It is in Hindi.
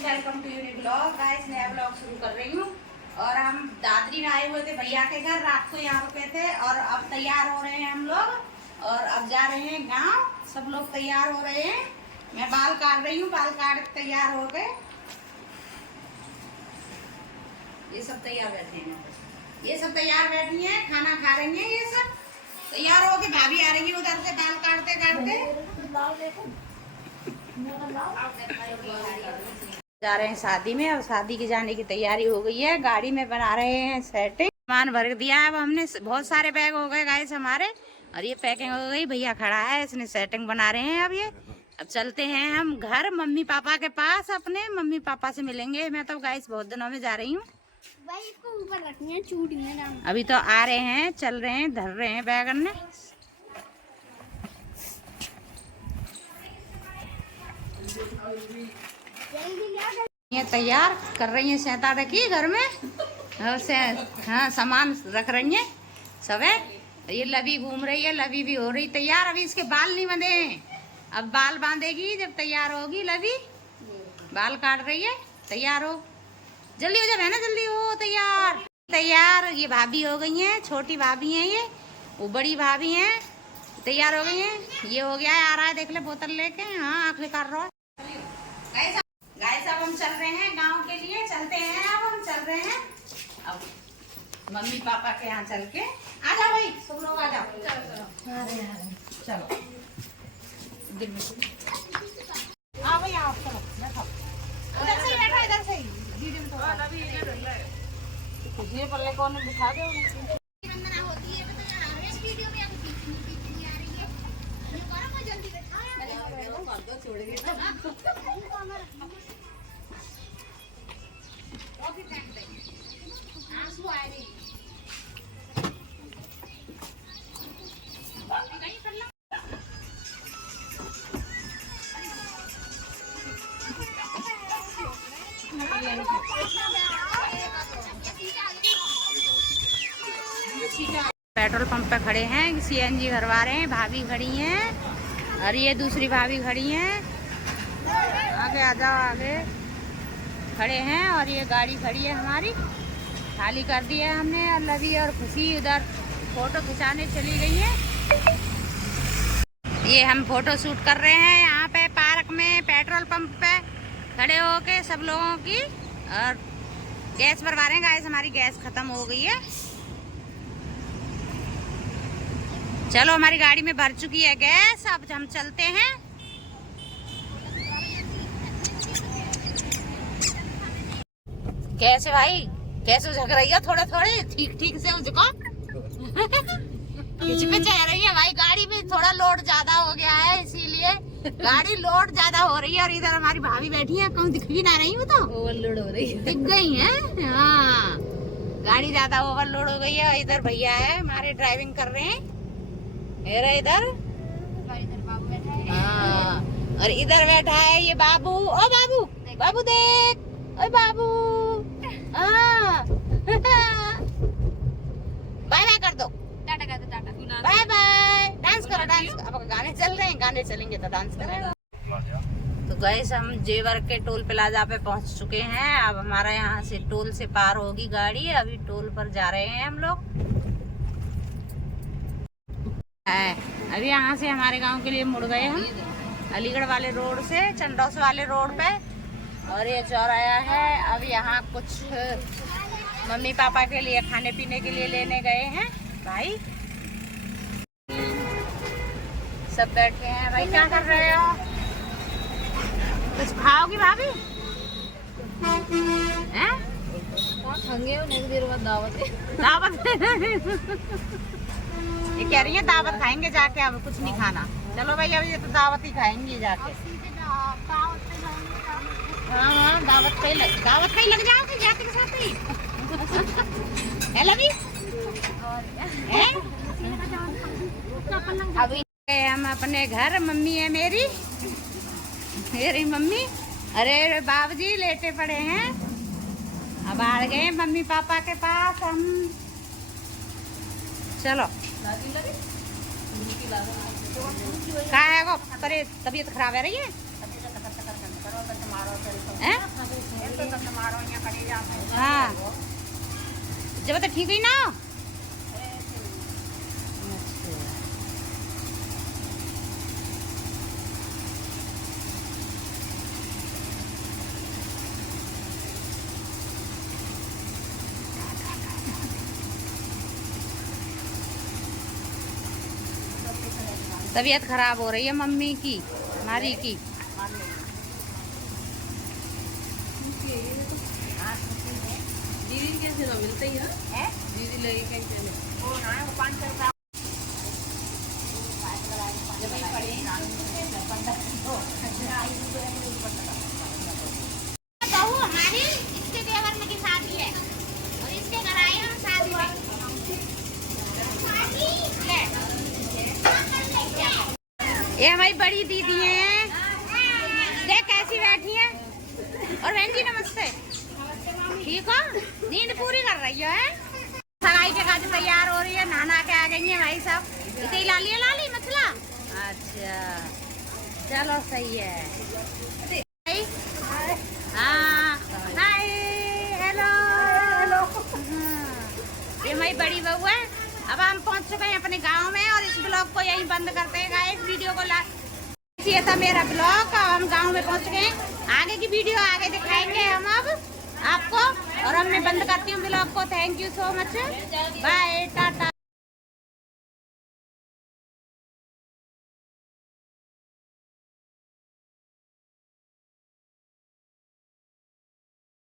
Welcome to unique blog. Guys नया ब्लॉग शुरू कर रही हूँ। और हम दादरी में आए हुए थे भैया के घर, रात को यहाँ रुके थे और अब तैयार हो रहे हैं हम लोग और अब जा रहे हैं गांव। सब लोग तैयार हो रहे हैं, मैं बाल काट रही हूँ, बाल काट के तैयार हो गए। ये सब तैयार बैठे हैं, ये सब तैयार बैठी हैं, खाना खा रही हैं। ये सब तैयार हो के भाभी आ रही है उधर से बाल काटते काटते। जा रहे हैं शादी में और शादी के जाने की तैयारी हो गई है। गाड़ी में बना रहे हैं सेटिंग, सामान भर दिया है। अब हमने बहुत सारे बैग हो गए गाइस हमारे और ये पैकिंग हो गई। भैया खड़ा है, इसने सेटिंग बना रहे हैं। अब चलते हैं हम घर मम्मी पापा के पास, अपने मम्मी पापा से मिलेंगे। मैं तो गाइस बहुत दिनों में जा रही हूँ। ऊपर रखनी है चूड़ियां। अभी तो आ रहे हैं, चल रहे हैं, धर रहे हैं बैगन में। ये तैयार कर रही है सैता रखी घर में। हाँ सामान रख रही है सब है। ये लवी घूम रही है, लवी भी हो रही तैयार। अभी इसके बाल नहीं बंधे हैं, अब बाल बांधेगी जब तैयार होगी। लवी बाल काट रही है, तैयार हो जल्दी हो जाए, है ना, जल्दी हो तैयार। तैयार ये भाभी हो गई हैं, छोटी भाभी हैं ये, वो बड़ी भाभी हैं, तैयार हो गई हैं। ये हो गया है, आ रहा है, देख ले बोतल लेके। हाँ आंखें कर रहा है। गाइस अब हम चल रहे हैं गांव के लिए, चलते हैं। अब हम चल रहे हैं अब मम्मी पापा के यहाँ चल के। आ जाओ भाई, सब लोग आ जाओ। चलो दिन में हाँ भाई आओ, चलो बैठो, इधर से ही बैठो, इधर से ही वीडियो में। तो ये पल्ले कौन दिखा दो वंदना होती है इस वीडियो में। अब नहीं आ रही है, ये करो मैं जल्दी बैठा कर दो, छोड़ के आंसू आ रही। पेट्रोल पंप पे खड़े हैं, सीएनजी भरवा रहे हैं। भाभी खड़ी हैं और ये दूसरी भाभी खड़ी हैं। आगे आ जाओ, आगे खड़े हैं। और ये गाड़ी खड़ी है हमारी, खाली कर दी है हमने। और लवी और खुशी उधर फोटो खिंचाने चली गई है। ये हम फोटो शूट कर रहे हैं यहाँ पे पार्क में, पेट्रोल पंप पे खड़े होके सब लोगों की। और गैस भरवा रहे हैं गाइस, हमारी गैस खत्म हो गई है। चलो हमारी गाड़ी में भर चुकी है गैस, अब हम चलते हैं। कैसे भाई, कैसे झक रही है? थोड़े थोड़े ठीक ठीक से उसको खिंच पे जा रही है भाई। गाड़ी में थोड़ा लोड ज्यादा हो गया है, इसीलिए गाड़ी लोड ज्यादा हो रही है। और इधर हमारी भाभी बैठी है, कहूँ दिख भी ना रही हूँ तो ओवरलोड हो रही है, दिख गई है। हाँ गाड़ी ज्यादा ओवरलोड हो गई है। इधर भैया है हमारे, ड्राइविंग कर रहे हैं। इधर बाबू बैठा है। हाँ और इधर बैठा है ये बाबू। ओ बाबू, बाबू देख, ओ बाबू। बाय बाय कर दो, टाटा कर दो, टाटा बाय बाय। डांस करो, डांस। अब गाने चल रहे हैं, गाने चलेंगे तो डांस करेंगे। तो गाइस हम जेवर के टोल प्लाजा पे पहुंच चुके हैं। अब हमारा यहाँ से टोल से पार होगी गाड़ी। अभी टोल पर जा रहे हैं हम लोग। अभी यहाँ से हमारे गांव के लिए मुड़ गए हम, अलीगढ़ वाले रोड से चंडौस वाले रोड पे। और ये चौराया है। अब यहाँ कुछ मम्मी पापा के लिए खाने पीने के लिए लेने गए हैं भाई। सब बैठे हैं भाई। क्या कर रहे हो? कुछ खाओगी भाभी? हैं? देर बाद दावत ये कह रही है दावत खाएंगे जाके, अब कुछ नहीं खाना। चलो भाई अब ये तो दावत ही खाएंगे जाके। हाँ हाँ दावत पे ही लग जाओगे जाके के साथ ही। है लवी? अभी हम अपने घर, मम्मी है मेरी मम्मी। अरे बाबूजी लेटे पड़े हैं। अब आ गए मम्मी पापा के पास हम। चलो क्या है वो, तबीयत खराब है रही है? जब तो ठीक ही ना हो। तबीयत खराब हो रही है मम्मी की, हमारी की। दीदी कैसे ना मिलते ही है? दीदी लगे कैसे वो ना वो 500 बहू हमारी इसके देवर में की शादी है और इसके घर आए हम शादी में। ये हमारी बड़ी दीदी हैं, देख कैसी बैठी हैं। और बहन जी नमस्ते, ठीक हो? नींद पूरी कर रही है? सगाई के काज तैयार हो रही है, नहाना के आ गई है भाई साहब। इतनी लाली मछला। अच्छा चलो सही है। हाँ हाय हेलो हेलो। ये हमारी बड़ी बहू है। अब हम पहुंच चुके हैं अपने गांव में और इस ब्लॉग को यहीं बंद करते हैं गाइस। वीडियो को ये था मेरा ब्लॉग। हम गांव में पहुंच गए, आगे की वीडियो आगे दिखाएंगे हम अब आपको। और अब मैं बंद करती हूँ ब्लॉग को। Thank you so much, bye Tata.